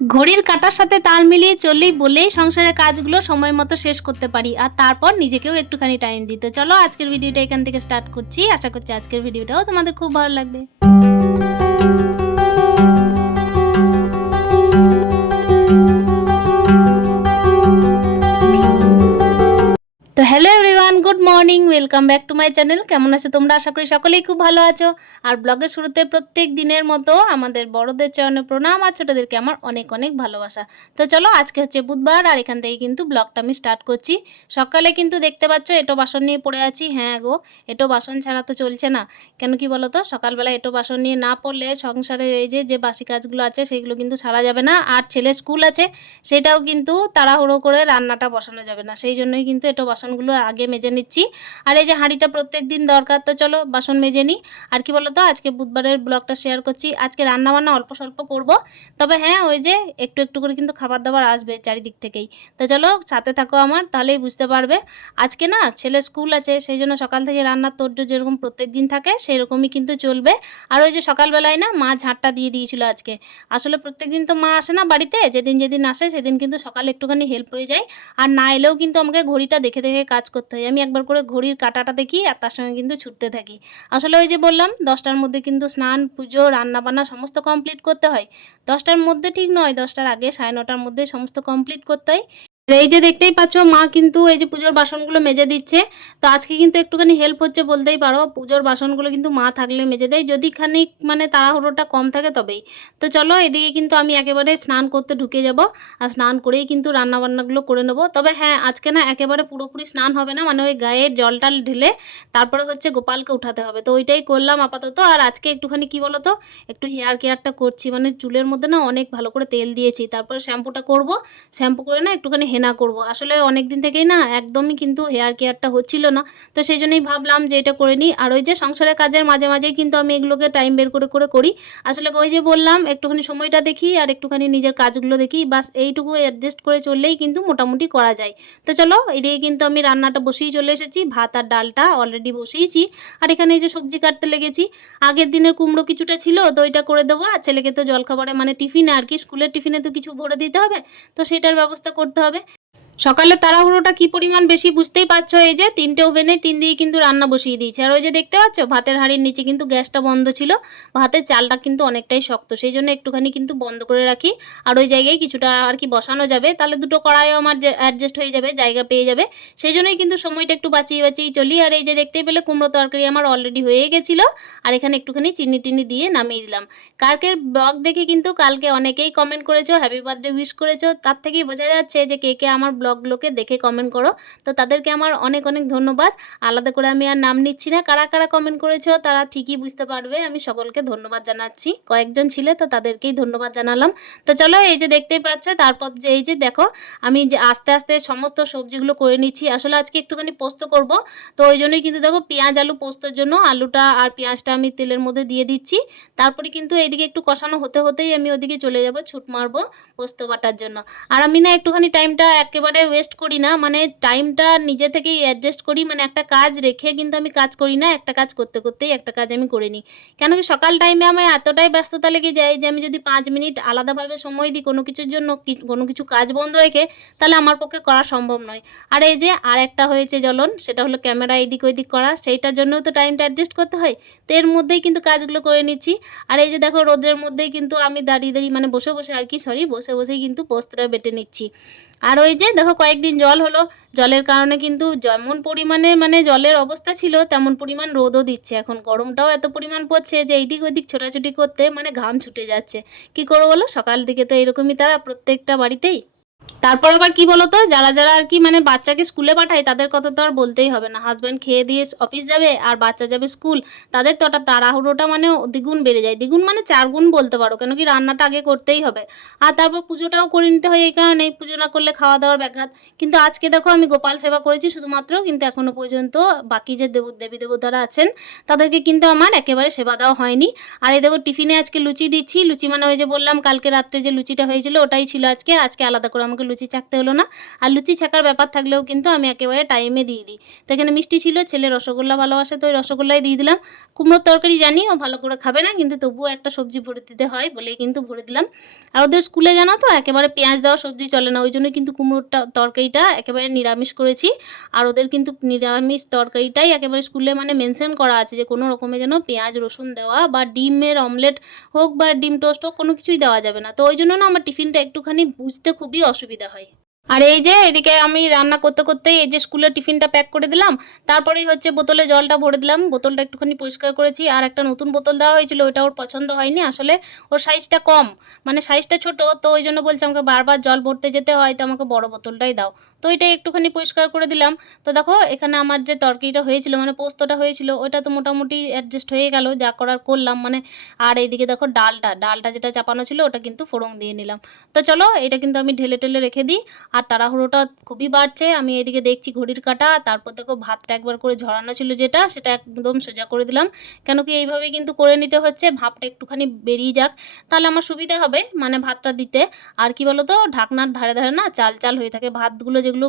ঘড়ির কাটার সাথে তাল মিলিয়ে চললেই বলেই সংসারের কাজগুলো সময় মতো শেষ করতে পারি আর তারপর নিজেকেও একটুখানি টাইম দিতে। চলো আজকের ভিডিওটা এখান থেকে স্টার্ট করছি। আশা করছি আজকের ভিডিওটাও তোমাদের খুব ভালো লাগবে। তো hello everyone good morning welcome back to my channel কেমন আছো তোমরা? আশা করি সকলেই খুব ভালো আছো। আর ব্লগের শুরুতে প্রত্যেক দিনের মতো আমাদের বড়দের চরণে প্রণাম আর ছোটোদেরকে আমার অনেক অনেক ভালোবাসা। তো চলো, আজকে হচ্ছে বুধবার আর এখান থেকে কিন্তু ব্লগটা আমি স্টার্ট করছি। সকালে কিন্তু দেখতে পাচ্ছ এটো বাসন নিয়ে পড়ে আছি। হ্যাঁ গো, এটো বাসন ছাড়া তো চলছে না। কেন কি বলো তো সকালবেলা এটো বাসন নিয়ে না পড়লে সংসারের এই যে যে বাসি কাজগুলো আছে সেগুলো কিন্তু সারা যাবে না। আর ছেলে স্কুল আছে, সেটাও কিন্তু তাড়াহুড়ো করে রান্নাটা বসানো যাবে না। সেই জন্যই কিন্তু এটো বাসনগুলো আগে মেজে নিচ্ছি। আর এই যে হাঁড়িটা প্রত্যেক দিন দরকার, তো চলো বাসন মেজে নিই। আর কি বলো তো আজকে বুধবারের ব্লগটা শেয়ার করছি। আজকে রান্না বান্না অল্প স্বল্প করব। তবে হ্যাঁ ওই যে একটু একটু করে কিন্তু খাবার দাবার আসবে চারিদিক থেকেই। তো চলো সাথে থাকো আমার, তাহলেই বুঝতে পারবে। আজকে না, ছেলে স্কুল আছে, সেই জন্য সকাল থেকে রান্নার তোর্য যেরকম প্রত্যেক দিন থাকে সেই রকমই কিন্তু চলবে। আর ওই যে সকালবেলায় না, মা ঝাঁটটা দিয়ে দিয়েছিল আজকে। আসলে প্রত্যেক দিন তো মা আসে না বাড়িতে, যেদিন যেদিন আসে, সেদিন কিন্তু সকালে একটুখানি হেল্প হয়ে যায়। আর না এলেও কিন্তু আমাকে ঘড়িটা দেখে দেখে কাজ করতে হয়। আমি একবার করে ঘড়ির কাটাটা দেখি আর তার সঙ্গে কিন্তু ছুটতে থাকি। আসলে ওই যে বললাম, দশটার মধ্যে কিন্তু স্নান, পুজো, রান্নাবান্না সমস্ত কমপ্লিট করতে হয়। দশটার মধ্যে ঠিক নয়, দশটার আগে সাড়ে নটার মধ্যে সমস্ত কমপ্লিট করতে হয়। এই যে দেখতেই পাচ্ছ, মা কিন্তু এই যে পুজোর বাসনগুলো মেজে দিচ্ছে। তো আজকে কিন্তু একটুখানি হেল্প হচ্ছে বলতেই পারো, পুজোর বাসনগুলো কিন্তু মা থাকলে মেজে দেয়। যদি খানিক মানে তাড়াহুড়োটা কম থাকে তবেই। তো চলো এদিকে কিন্তু আমি একেবারে স্নান করতে ঢুকে যাব আর স্নান করেই কিন্তু রান্না বান্নাগুলো করে নেব। তবে হ্যাঁ আজকে না একেবারে পুরোপুরি স্নান হবে না মানে ওই গায়ে জলটা ঢেলে তারপরে হচ্ছে গোপালকে উঠাতে হবে। তো ওইটাই করলাম আপাতত। আর আজকে একটুখানি কি বলো তো, একটু হেয়ার কেয়ারটা করছি। মানে চুলের মধ্যে না অনেক ভালো করে তেল দিয়েছি। তারপরে শ্যাম্পুটা করব। শ্যাম্পু করে না একটুখানি হেনা করব। আসলে অনেক দিন থেকেই না একদমই কিন্তু হেয়ার কেয়ারটা হচ্ছিল না। তো সেই জন্যই ভাবলাম যে এটা করে নিই। আর ওই যে সংসারের কাজের মাঝে মাঝেই কিন্তু আমি এগুলোকে টাইম বের করে করে করি। আসলে ওই যে বললাম, একটুখানি সময়টা দেখি আর একটুখানি নিজের কাজগুলো দেখি। বাস এইটুকু অ্যাডজাস্ট করে চললেই কিন্তু মোটামুটি করা যায়। তো চলো, এদিকে কিন্তু আমি রান্নাটা বসেই চলে এসেছি। ভাত আর ডালটা অলরেডি বসিয়েছি। আর এখানে এই যে সবজি কাটতে লেগেছি। আগের দিনের কুমড়ো কিছুটা ছিল, তো ওইটা করে দেবো। আর ছেলেকে তো জলখাবারে মানে টিফিনে আর কি, স্কুলের টিফিনে তো কিছু ভরে দিতে হবে। তো সেটার ব্যবস্থা করতে হবে। সকালে তাড়াহুড়োটা কি পরিমাণ বেশি বুঝতেই পারছ? এই যে তিনটে ওভেনে তিন দিয়ে কিন্তু রান্না বসিয়ে দিয়েছে। আর ওই যে দেখতে পাচ্ছ, ভাতের হাঁড়ির নিচে কিন্তু গ্যাসটা বন্ধ ছিল। ভাতের চালটা কিন্তু অনেকটাই শক্ত, সেই জন্য একটুখানি কিন্তু বন্ধ করে রাখি। আর ওই জায়গায় কিছুটা আর কি বসানো যাবে, তাহলে দুটো কড়াইও আমার অ্যাডজাস্ট হয়ে যাবে, জায়গা পেয়ে যাবে। সেই জন্যই কিন্তু সময়টা একটু বাঁচিয়ে বাঁচিয়ে চলি। আর এই যে দেখতেই পেলে কুমড়ো তরকারি আমার অলরেডি হয়ে গেছিল। আর এখানে একটুখানি চিনি টিনি দিয়ে নামিয়ে দিলাম। কালকের ব্লগ দেখে কিন্তু কালকে অনেকেই কমেন্ট করেছ হ্যাপি বার্থডে উইশ করেছ। তার থেকেই বোঝা যাচ্ছে যে কে কে আমার ব্লগগুলোকে দেখে কমেন্ট করো। তো তাদেরকে আমার অনেক অনেক ধন্যবাদ। আলাদা করে আমি আর নাম নিচ্ছি না। কারা কারা কমেন্ট করেছ তারা ঠিকই বুঝতে পারবে। আমি সকলকে ধন্যবাদ জানাচ্ছি। কয়েকজন ছিলে তো তাদেরকেই ধন্যবাদ জানালাম। তো চলো এই যে দেখতেই পাচ্ছ, তারপর যে এই যে দেখো, আমি যে আস্তে আস্তে সমস্ত সবজিগুলো করে নিচ্ছি। আসলে আজকে একটুখানি পোস্ত করব। তো ওই জন্যই কিন্তু দেখো পেঁয়াজ, আলু পোস্তর জন্য আলুটা আর পেঁয়াজটা আমি তেলের মধ্যে দিয়ে দিচ্ছি। তারপরে কিন্তু এইদিকে একটু কষানো হতে হতেই আমি ওদিকে চলে যাব ছুট মারবো পোস্ত বাটার জন্য। আর আমি না একটুখানি টাইমটা একেবারে ওয়েস্ট করি না মানে টাইমটা নিজে থেকেই অ্যাডজাস্ট করি মানে একটা কাজ রেখে কিন্তু আমি কাজ করি না, একটা কাজ করতে করতেই একটা কাজ আমি করে নিই। কেন কি সকাল টাইমে আমার এতটাই ব্যস্ততা লেগে যায় যে, আমি যদি পাঁচ মিনিট আলাদাভাবে সময় দিই কোনো কিছুর জন্য কোনো কিছু কাজ বন্ধ রেখে, তাহলে আমার পক্ষে করা সম্ভব নয়। আর এই যে, আর একটা হয়েছে জ্বলন, সেটা হলো ক্যামেরা এদিক ওইদিক করা, সেইটার জন্যও তো টাইমটা অ্যাডজাস্ট করতে হয়। তো এর মধ্যেই কিন্তু কাজগুলো করে নিচ্ছি। আর এই যে, দেখো রোদের মধ্যেই কিন্তু আমি দাঁড়িয়ে দাঁড়িয়ে মানে বসে বসে আর কি সরি বসে বসেই কিন্তু পোস্তটা বেটে নিচ্ছি। আর ওই যে দেখো কয়েকদিন জল হলো, জলের কারণে কিন্তু যেমন পরিমাণে মানে জলের অবস্থা ছিল, তেমন পরিমাণ রোদও দিচ্ছে। এখন গরমটাও এত পরিমাণ পড়ছে যে এইদিক ওইদিক ছোটাছুটি করতে মানে ঘাম ছুটে যাচ্ছে। কি করব বলো? সকাল দিকে তো এরকমই তারা প্রত্যেকটা বাড়িতেই তারপর আবার কি বলতো? যারা যারা আর কি মানে বাচ্চাকে স্কুলে পাঠায়, তাদের কথা তো আর বলতেই হবে না। হাজব্যান্ড খেয়ে দিয়ে অফিস যাবে আর বাচ্চা যাবে স্কুল তাদের তো ওটা তাড়াহুড়োটা মানে দ্বিগুণ বেড়ে যায়। দ্বিগুণ মানে চার গুণ বলতে পারো, কেন কি রান্নাটা আগে করতেই হবে। আর তারপর পুজোটাও করে নিতে হয় এই কারণেই পুজো না করলে খাওয়া দাওয়ার ব্যাঘাত। কিন্তু আজকে দেখো আমি গোপাল সেবা করেছি শুধুমাত্র, কিন্তু এখনও পর্যন্ত বাকি যে দেব, দেবী দেবতারা আছেন, তাদেরকে কিন্তু আমার একেবারে সেবা দেওয়া হয়নি। আর এই দেখো টিফিনে আজকে লুচি দিচ্ছি। লুচি মানে ওই যে বললাম, কালকে রাত্রে যে লুচিটা হয়েছিল, ওটাই ছিল আজকে। আজকে আলাদা করে আমাকে লুচি চাকতে হলো না। আর লুচি ছাকার ব্যাপার থাকলেও কিন্তু আমি একেবারে টাইমে দিয়ে দিই। তো এখানে মিষ্টি ছিল, ছেলে রসগোল্লা ভালোবাসে, তো ওই রসগোল্লাই দিয়ে দিলাম। কুমড়োর তরকারি জানি, ও ভালো করে খাবে না, কিন্তু তবুও একটা সবজি ভরে দিতে হয় বলেই কিন্তু ভরে দিলাম। আর ওদের স্কুলে জানো তো, একেবারে পেঁয়াজ দেওয়া সবজি চলে না, ওই জন্য কিন্তু কুমড়োরটা তরকারিটা একেবারে নিরামিষ করেছি। আর ওদের কিন্তু নিরামিষ তরকারিটাই একেবারে স্কুলে মানে মেনশন করা আছে যে কোনো রকমে যেন পেঁয়াজ, রসুন দেওয়া বা ডিমের অমলেট হোক বা ডিম টোস্ট হোক কোনো কিছুই দেওয়া যাবে না। তো ওই জন্য না আমার টিফিনটা একটুখানি বুঝতে খুবই অসুবিধা হয়। আর এই যে এদিকে আমি রান্না করতে করতেই এই যে স্কুলে টিফিনটা প্যাক করে দিলাম, তারপরেই হচ্ছে বোতলে জলটা ভরে দিলাম। বোতলটা একটুখানি পরিষ্কার করেছি আর একটা নতুন বোতল দেওয়া হয়েছিল ওটা ওর পছন্দ হয়নি। আসলে ওর সাইজটা কম মানে সাইজটা ছোট, তো ওই জন্য বলছে আমাকে বারবার জল ভরতে যেতে হয়, তো আমাকে বড় বোতলটাই দাও। তো ওইটা একটুখানি পরিষ্কার করে দিলাম। তো দেখো, এখানে আমার যে তরকারিটা হয়েছিল মানে পোস্তটা হয়েছিল ওইটা তো মোটামুটি অ্যাডজাস্ট হয়ে গেল, যা করার করলাম। মানে আর এইদিকে দেখো ডালটা ডালটা যেটা চাপানো ছিল, ওটা কিন্তু ফোড়ন দিয়ে নিলাম। তো চলো, এটা কিন্তু আমি ঢেলে টেলে রেখে দিই। আর তাড়াহুড়োটা খুবই বাড়ছে, আমি এদিকে দেখছি ঘড়ির কাটা, তারপর দেখো ভাতটা একবার করে ঝরানো ছিল যেটা, সেটা একদম সোজা করে দিলাম। কেন কি এইভাবে কিন্তু করে নিতে হচ্ছে ভাবটা একটুখানি বেরিয়ে যাক, তাহলে আমার সুবিধা হবে মানে ভাতটা দিতে। আর কি বলো তো ঢাকনার ধারে ধারে না চাল চাল হয়ে থাকে, ভাতগুলো যেগুলো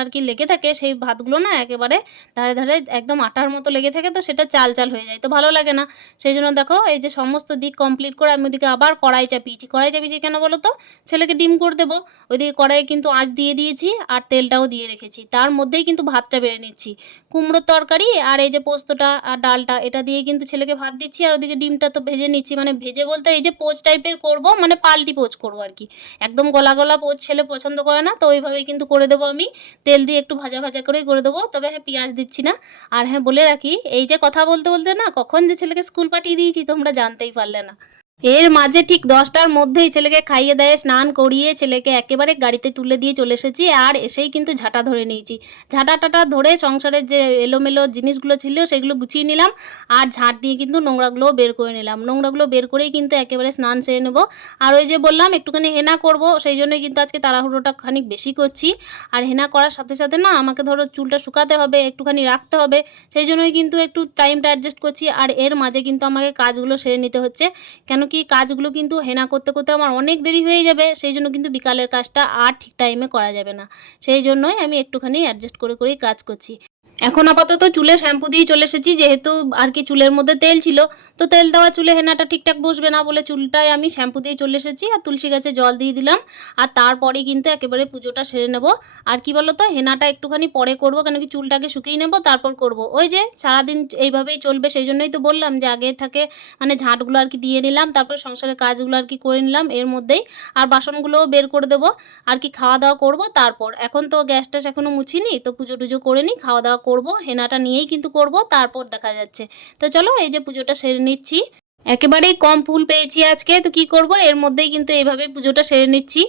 আর কি লেগে থাকে, সেই ভাতগুলো না একেবারে ধারে ধারে একদম আটার মতো লেগে থাকে, তো সেটা চাল চাল হয়ে যায়। তো ভালো লাগে না। সেই জন্য দেখো, এই যে সমস্ত দিক কমপ্লিট করে আমি ওদিকে আবার কড়াই চাপিয়েছি। কড়াই চাপিয়েছি কেন বলো তো? ছেলেকে ডিম করে দেবো। ওইদিকে কড়াইয়ে কিন্তু আঁচ দিয়ে দিয়েছি আর তেলটাও দিয়ে রেখেছি। তার মধ্যেই কিন্তু ভাতটা বেড়ে নিচ্ছি। কুমড়োর তরকারি আর এই যে পোস্তটা আর ডালটা, এটা দিয়ে কিন্তু ছেলেকে ভাত দিচ্ছি আর ওদিকে ডিমটা তো ভেজে নিচ্ছি। মানে ভেজে বলতে এই যে পোচ টাইপের করব মানে পাল্টি পোচ করব আর কি। একদম গলা গলা পোচ ছেলে পছন্দ করে না, তো ওইভাবেই কিন্তু করে দেবো। আমি। তেল দিয়ে একটু ভাজা ভাজা করেই করে দেবো, তবে হ্যাঁ পেঁয়াজ দিচ্ছি না। আর হ্যাঁ বলে রাখি, এই যে কথা বলতে বলতে না, কখন যে ছেলেকে স্কুল পাঠিয়ে দিয়েছি তোমরা জানতেই পারলে না। এর মাঝে ঠিক দশটার মধ্যেই ছেলেকে খাইয়ে দেয় স্নান করিয়ে ছেলেকে একেবারে গাড়িতে তুলে দিয়ে চলে এসেছি, আর এসেই কিন্তু ঝাঁটা ধরে নিয়েছি। ঝাঁটা টাটা ধরে সংসারের যে এলোমেলো জিনিসগুলো ছিল সেগুলো গুছিয়ে নিলাম, আর ঝাঁট দিয়ে কিন্তু নোংরাগুলোও বের করে নিলাম। নোংরাগুলো বের করেই কিন্তু একেবারে স্নান সেরে নেব। আর ওই যে বললাম, একটুখানি হেনা করব, সেই জন্যই কিন্তু আজকে তাড়াহুড়োটা খানিক বেশি করছি। আর হেনা করার সাথে সাথে না আমাকে ধরো চুলটা শুকাতে হবে, একটুখানি রাখতে হবে, সেই জন্যই কিন্তু একটু টাইমটা অ্যাডজাস্ট করছি। আর এর মাঝে কিন্তু আমাকে কাজগুলো সেরে নিতে হচ্ছে। কেন কি কাজগুলো কিন্তু হেনা করতে করতে আমার অনেক দেরি হয়ে যাবে, সেই জন্য কিন্তু বিকালের কাজটা আর ঠিক টাইমে করা যাবে না। সেই জন্যই আমি একটুখানি অ্যাডজাস্ট করে করেই কাজ করছি। এখন আপাতত চুলে শ্যাম্পু দিয়ে চলে এসেছি, যেহেতু আর কি চুলের মধ্যে তেল ছিল। তো তেল দেওয়া, চুলে হেনাটা ঠিকঠাক বসবে না বলে চুলটায় আমি শ্যাম্পু দিয়ে চলে এসেছি আর তুলসী গাছে জল দিয়ে দিলাম। আর তারপরে কিন্তু একেবারে পুজোটা সেরে নেব। আর কি বলো তো হেনাটা একটুখানি পরে করব, কেন কি চুলটাকে শুকিয়ে নেব, তারপর করব। ওই যে সারাদিন এইভাবেই চলবে সেই জন্যই তো বললাম যে আগে থাকে মানে ঝাঁটগুলো আর কি দিয়ে নিলাম, তারপর সংসারের কাজগুলো আর কি করে নিলাম এর মধ্যেই। আর বাসনগুলোও বের করে দেবো, আর কি খাওয়া দাওয়া করব তারপর। এখন তো গ্যাস ট্যাস এখনও মুছিনি, তো পুজো টুজো করে নিই খাওয়া দাওয়া করব, হেনাটা নিয়েই কিন্তু করব, তারপর দেখা যাচ্ছে। তো চলো এই যে পুজোটা সেরে নিচ্ছি। একেবারেই কম ফুল পেয়েছি আজকে, তো কি করব? এর মধ্যেই কিন্তু এইভাবে পুজোটা সেরে নিচ্ছি।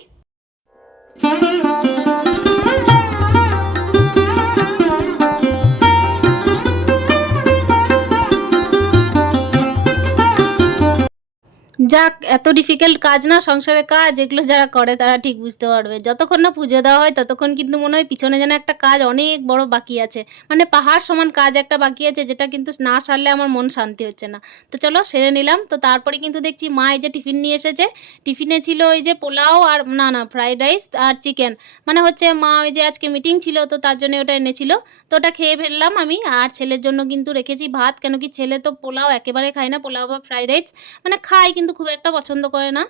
যাক, এত ডিফিকাল্ট কাজ না, সংসারের কাজ, এগুলো যারা করে তারা ঠিক বুঝতে পারবে। যতক্ষণ না পুজো দেওয়া হয়, ততক্ষণ কিন্তু মনে হয় পিছনে যেন একটা কাজ অনেক বড় বাকি আছে। মানে পাহাড় সমান কাজ একটা বাকি আছে, যেটা কিন্তু না সারলে আমার মন শান্তি হচ্ছে না। তো চলো, সেরে নিলাম। তো তারপরে কিন্তু দেখছি মা এই যে টিফিন নিয়ে এসেছে। টিফিনে ছিল ওই যে পোলাও আর না না, ফ্রাইড রাইস আর চিকেন। মানে হচ্ছে মা ওই যে আজকে মিটিং ছিল, তো তার জন্য ওটা এনেছিল। তো ওটা খেয়ে ফেললাম আমি। আর ছেলের জন্য কিন্তু রেখেছি ভাত, কেন কি ছেলে তো পোলাও একেবারে খায় না, পোলাও বা ফ্রাইড রাইস। মানে খায় কিন্তু খুব একটা পছন্দ করে না।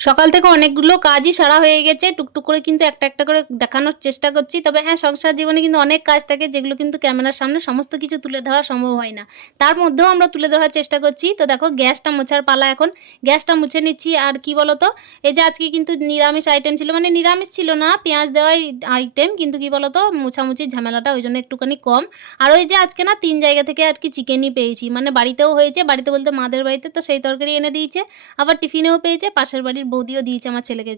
সকাল থেকে অনেকগুলো কাজই সারা হয়ে গেছে, টুকটুক করে কিন্তু একটা একটা করে দেখানোর চেষ্টা করছি। তবে হ্যাঁ সংসার জীবনে কিন্তু অনেক কাজ থাকে যেগুলো কিন্তু ক্যামেরার সামনে সমস্ত কিছু তুলে ধরা সম্ভব হয় না। তার মধ্যেও আমরা তুলে ধরার চেষ্টা করছি। তো দেখো, গ্যাসটা মোছার পালা এখন। গ্যাসটা মুছে নিচ্ছি। আর কি বলো তো এই যে আজকে কিন্তু নিরামিষ আইটেম ছিল মানে নিরামিষ ছিল না, পেঁয়াজ দেওয়াই আইটেম কিন্তু কি বলো তো মোছামুছির ঝামেলাটা ওই জন্য একটুখানি কম। আর ওই যে আজকে না, তিন জায়গা থেকে আর কি চিকেনই পেয়েছি। মানে বাড়িতেও হয়েছে, বাড়িতে বলতে মাদের বাড়িতে তো সেই তরকারি এনে দিয়েছে, আবার টিফিনেও পেয়েছে, পাশের বাড়ির বৌদিও দিয়েছে আমার ছেলেকে।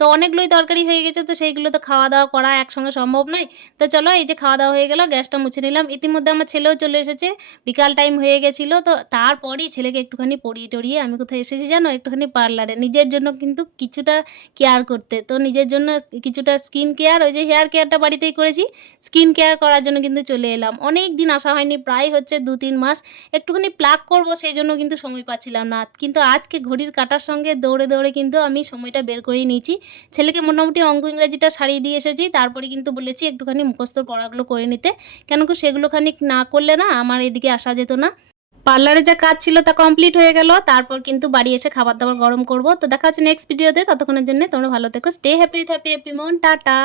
তো অনেকগুলোই তরকারি হয়ে গেছে, তো সেইগুলো তো খাওয়া দাওয়া করা একসঙ্গে সম্ভব নয়। তো চলো, এই যে খাওয়া দাওয়া হয়ে গেল, গ্যাসটা মুছে নিলাম। ইতিমধ্যে আমার ছেলেও চলে এসেছে, বিকাল টাইম হয়ে গেছিল, তো তারপরেই ছেলেকে একটুখানি পড়িয়ে টড়িয়ে আমি কোথায় এসেছি জানো? একটুখানি পার্লারে। নিজের জন্য কিন্তু কিছুটা কেয়ার করতে। তো নিজের জন্য কিছুটা স্কিন কেয়ার, ওই যে হেয়ার কেয়ারটা বাড়িতেই করেছি, স্কিন কেয়ার করার জন্য কিন্তু চলে এলাম। অনেক দিন আসা হয়নি, প্রায় হচ্ছে দু তিন মাস। একটুখানি প্লাক করব, সেই জন্য কিন্তু সময় পাচ্ছিলাম না। কিন্তু আজকে ঘড়ির কাটার সঙ্গে দৌড়ে দৌড়ে কিন্তু কিন্তু আমি সময়টা বের করে নিয়েছি। ছেলেকে মোটামুটি অঙ্ক ইংরাজিটা সারিয়ে দিয়ে এসেছি, তারপরে কিন্তু বলেছি একটুখানি মুখস্থ পড়াগুলো করে নিতে। কেন কি সেগুলো খানিক না করলে না আমার এদিকে আসা যেত না। পার্লারে যা কাজ ছিল তা কমপ্লিট হয়ে গেল, তারপর কিন্তু বাড়ি এসে খাবার দাবার গরম করব। তো দেখা হচ্ছে নেক্সট ভিডিওতে ততক্ষণের জন্য তোমরা ভালো থেকো স্টে হ্যাপি হ্যাপি হ্যাপি মন, টাটা!